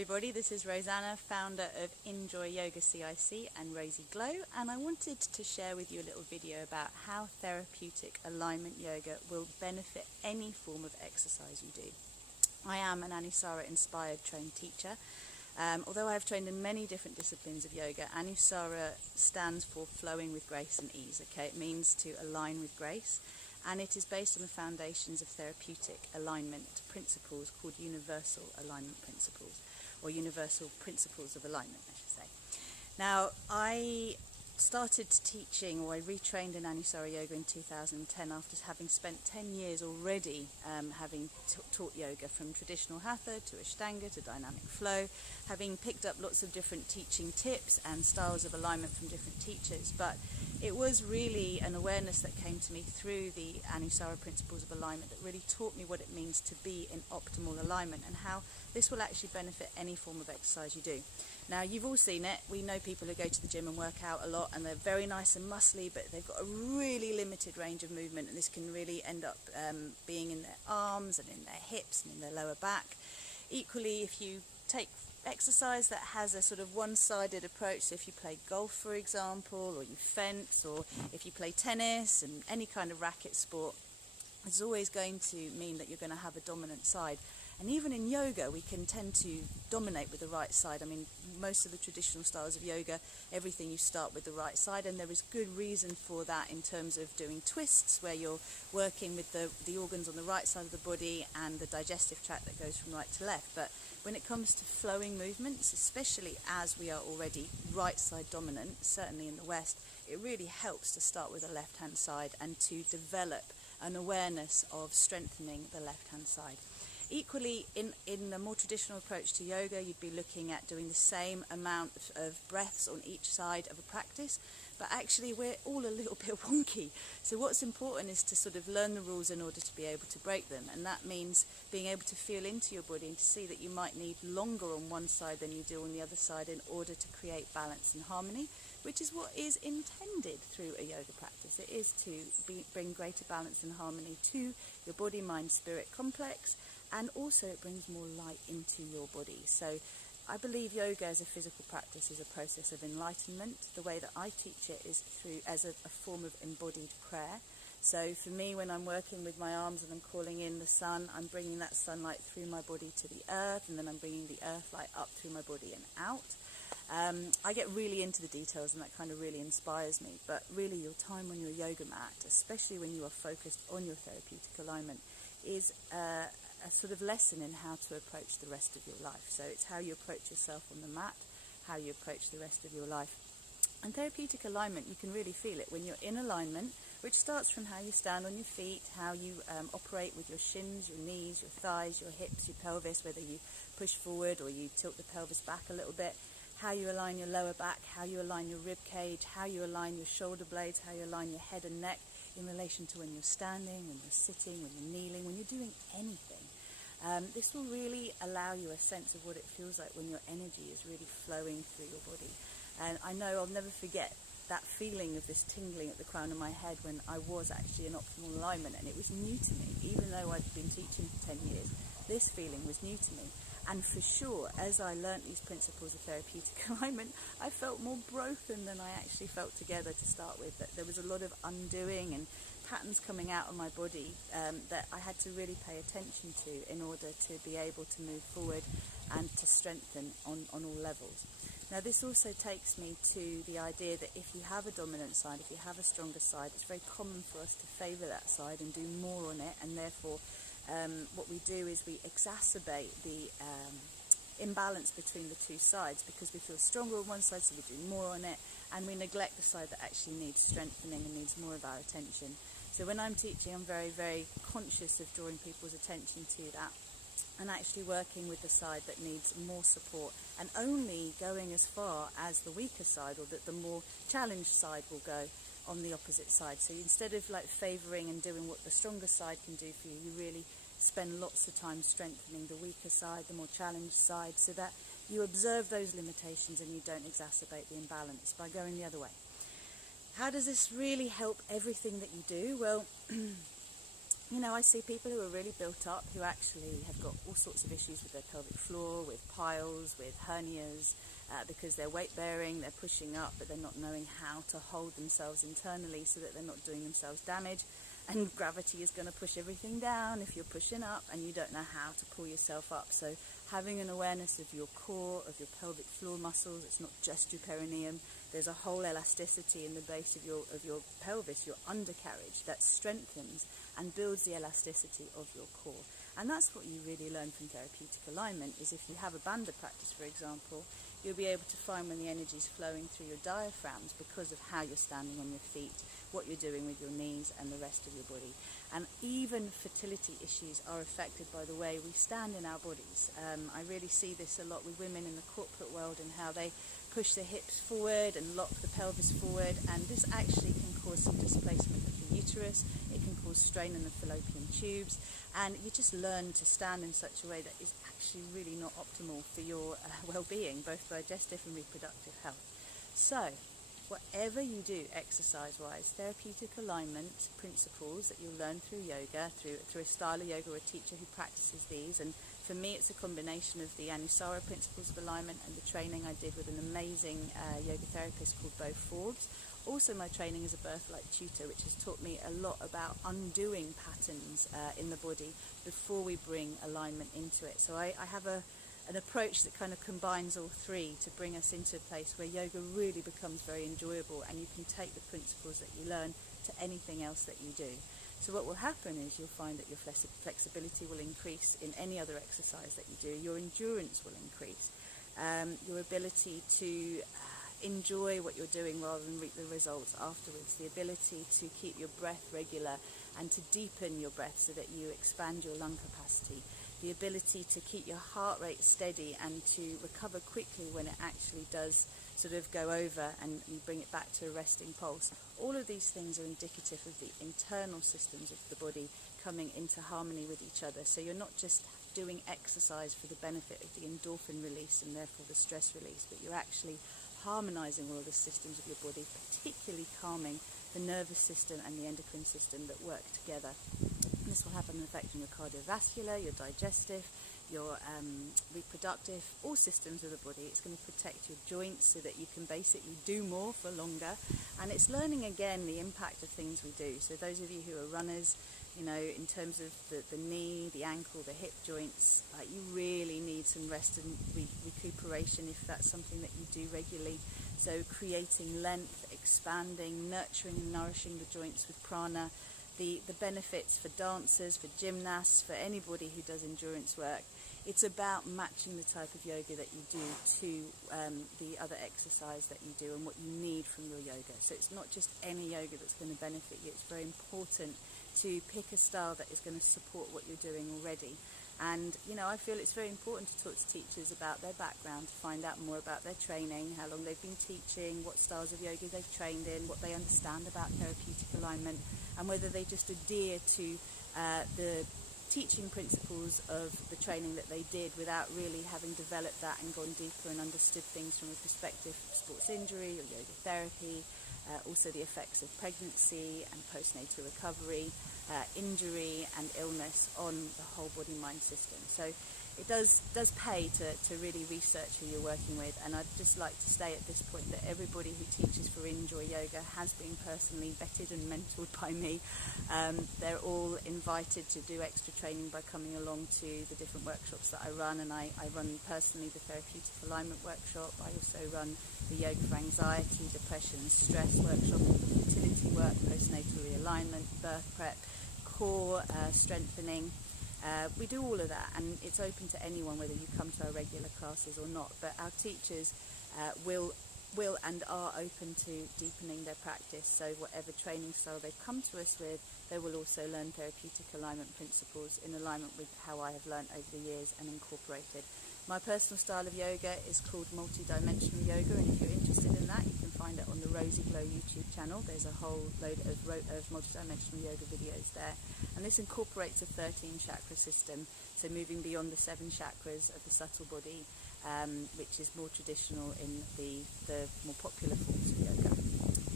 everybody, this is Rosanna, founder of Enjoy Yoga CIC and Rosy Glow, and I wanted to share with you a little video about how therapeutic alignment yoga will benefit any form of exercise you do. I am an Anusara inspired trained teacher. Although I have trained in many different disciplines of yoga, Anusara stands for flowing with grace and ease. Okay, it means to align with grace, and it is based on the foundations of therapeutic alignment principles called universal alignment principles, or universal principles of alignment, I should say. Now, I started teaching, or I retrained in Anusara yoga in 2010 after having spent 10 years already having taught yoga, from traditional hatha to ashtanga to dynamic flow, having picked up lots of different teaching tips and styles of alignment from different teachers. But it was really an awareness that came to me through the Anusara principles of alignment that really taught me what it means to be in optimal alignment and how this will actually benefit any form of exercise you do. Now, you've all seen it. We know people who go to the gym and work out a lot, and they're very nice and muscly, but they've got a really limited range of movement, and this can really end up being in their arms and in their hips and in their lower back. Equally, if you take exercise that has a sort of one-sided approach, so if you play golf, for example, or you fence, or if you play tennis and any kind of racket sport, it's always going to mean that you're going to have a dominant side. And even in yoga, we can tend to dominate with the right side. I mean, most of the traditional styles of yoga, everything you start with the right side, and there is good reason for that in terms of doing twists, where you're working with the organs on the right side of the body and the digestive tract that goes from right to left. But when it comes to flowing movements, especially as we are already right side dominant, certainly in the West, it really helps to start with the left-hand side and to develop an awareness of strengthening the left-hand side. Equally, in the more traditional approach to yoga, you'd be looking at doing the same amount of breaths on each side of a practice, but actually we're all a little bit wonky. So what's important is to sort of learn the rules in order to be able to break them, and that means being able to feel into your body and to see that you might need longer on one side than you do on the other side in order to create balance and harmony, which is what is intended through a yoga practice. It is to bring greater balance and harmony to your body, mind, spirit complex, and also it brings more light into your body. So I believe yoga as a physical practice is a process of enlightenment. The way that I teach it is as a form of embodied prayer. So for me, when I'm working with my arms and I'm calling in the sun, I'm bringing that sunlight through my body to the earth, and then I'm bringing the earth light up through my body and out. I get really into the details, and that kind of really inspires me. But really, your time on your yoga mat, especially when you are focused on your therapeutic alignment, is a sort of lesson in how to approach the rest of your life. So it's how you approach yourself on the mat, how you approach the rest of your life. And therapeutic alignment, you can really feel it when you're in alignment, which starts from how you stand on your feet, how you operate with your shins, your knees, your thighs, your hips, your pelvis, whether you push forward or you tilt the pelvis back a little bit, how you align your lower back, how you align your rib cage, how you align your shoulder blades, how you align your head and neck in relation to when you're standing, when you're sitting, when you're kneeling, when you're doing anything. This will really allow you a sense of what it feels like when your energy is really flowing through your body. And I know I'll never forget that feeling of this tingling at the crown of my head when I was actually in optimal alignment, and it was new to me. Even though I'd been teaching for 10 years, this feeling was new to me. And for sure, as I learnt these principles of therapeutic alignment, I felt more broken than I actually felt together to start with. That there was a lot of undoing and patterns coming out of my body that I had to really pay attention to in order to be able to move forward and to strengthen on all levels. Now, this also takes me to the idea that if you have a dominant side, if you have a stronger side, it's very common for us to favour that side and do more on it, and therefore what we do is we exacerbate the imbalance between the two sides, because we feel stronger on one side, so we do more on it, and we neglect the side that actually needs strengthening and needs more of our attention. So when I'm teaching, I'm very, very conscious of drawing people's attention to that and actually working with the side that needs more support, and only going as far as the weaker side, or that the more challenged side will go on the opposite side. So instead of like favouring and doing what the stronger side can do for you, you really spend lots of time strengthening the weaker side, the more challenged side, so that you observe those limitations and you don't exacerbate the imbalance by going the other way. How does this really help everything that you do? Well, I see people who are really built up who actually have got all sorts of issues with their pelvic floor, with piles, with hernias, because they're weight bearing, they're pushing up, but they're not knowing how to hold themselves internally so that they're not doing themselves damage. And gravity is going to push everything down if you're pushing up and you don't know how to pull yourself up. So having an awareness of your core, of your pelvic floor muscles, it's not just your perineum. There's a whole elasticity in the base of your pelvis, your undercarriage, that strengthens and builds the elasticity of your core. And that's what you really learn from therapeutic alignment, is if you have a banded practice, for example, you'll be able to find when the energy is flowing through your diaphragms because of how you're standing on your feet, what you're doing with your knees and the rest of your body. And even fertility issues are affected by the way we stand in our bodies. I really see this a lot with women in the corporate world and how they push their hips forward and lock the pelvis forward, and this actually can cause some displacement of the uterus. It can cause strain in the fallopian tubes, and you just learn to stand in such a way that is actually really not optimal for your well-being, both digestive and reproductive health. So whatever you do exercise-wise, therapeutic alignment principles that you'll learn through yoga, through a style of yoga or a teacher who practices these, and for me it's a combination of the Anusara principles of alignment and the training I did with an amazing yoga therapist called Bo Forbes. Also my training as a birthright tutor, which has taught me a lot about undoing patterns in the body before we bring alignment into it. So I have an approach that kind of combines all three to bring us into a place where yoga really becomes very enjoyable, and you can take the principles that you learn to anything else that you do. So what will happen is you'll find that your flexibility will increase in any other exercise that you do, your endurance will increase, your ability to enjoy what you're doing rather than reap the results afterwards, the ability to keep your breath regular and to deepen your breath so that you expand your lung capacity, the ability to keep your heart rate steady and to recover quickly when it actually does sort of go over and you bring it back to a resting pulse. All of these things are indicative of the internal systems of the body coming into harmony with each other. So you're not just doing exercise for the benefit of the endorphin release and therefore the stress release, but you're actually harmonizing all of the systems of your body, particularly calming the nervous system and the endocrine system that work together. And this will have an effect on your cardiovascular, your digestive, your reproductive, all systems of the body. It's going to protect your joints so that you can basically do more for longer. And it's learning again the impact of things we do. So those of you who are runners, in terms of the knee, the ankle, the hip joints, you really need some rest and recuperation if that's something that you do regularly. So creating length, expanding, nurturing and nourishing the joints with prana, the benefits for dancers, for gymnasts, for anybody who does endurance work. It's about matching the type of yoga that you do to the other exercise that you do and what you need from your yoga. So it's not just any yoga that's going to benefit you. It's very important to pick a style that is going to support what you're doing already. And, I feel it's very important to talk to teachers about their background, to find out more about their training, how long they've been teaching, what styles of yoga they've trained in, what they understand about therapeutic alignment, and whether they just adhere to the teaching principles of the training that they did without really having developed that and gone deeper and understood things from a perspective of sports injury or yoga therapy, also the effects of pregnancy and postnatal recovery, injury and illness on the whole body-mind system. So it does pay to really research who you're working with, and I'd just like to say at this point that everybody who teaches for Enjoy Yoga has been personally vetted and mentored by me. They're all invited to do extra training by coming along to the different workshops that I run, and I run personally the therapeutic alignment workshop. I also run the yoga for anxiety, depression, stress workshop, fertility work, postnatal realignment, birth prep, core strengthening. We do all of that, and it's open to anyone whether you come to our regular classes or not, but our teachers will and are open to deepening their practice. So whatever training style they come to us with, they will also learn therapeutic alignment principles in alignment with how I have learned over the years and incorporated. My personal style of yoga is called multi-dimensional yoga, and if you're interested in that, you can find it on the Rosy Glow YouTube channel. There's a whole load of multi-dimensional yoga videos there, and this incorporates a 13 chakra system, so moving beyond the 7 chakras of the subtle body, which is more traditional in the more popular forms of yoga.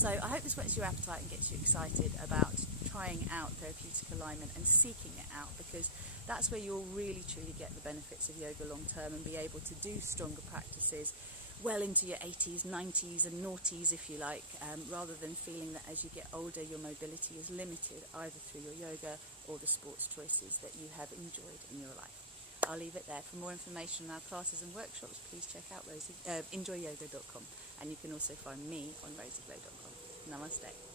So I hope this whets your appetite and gets you excited about trying trying out therapeutic alignment and seeking it out, because that's where you'll really truly get the benefits of yoga long term and be able to do stronger practices well into your 80s, 90s and noughties, if you like, rather than feeling that as you get older your mobility is limited either through your yoga or the sports choices that you have enjoyed in your life. I'll leave it there. For more information on our classes and workshops, please check out enjoyyoga.com, and you can also find me on rosieglow.com. Namaste.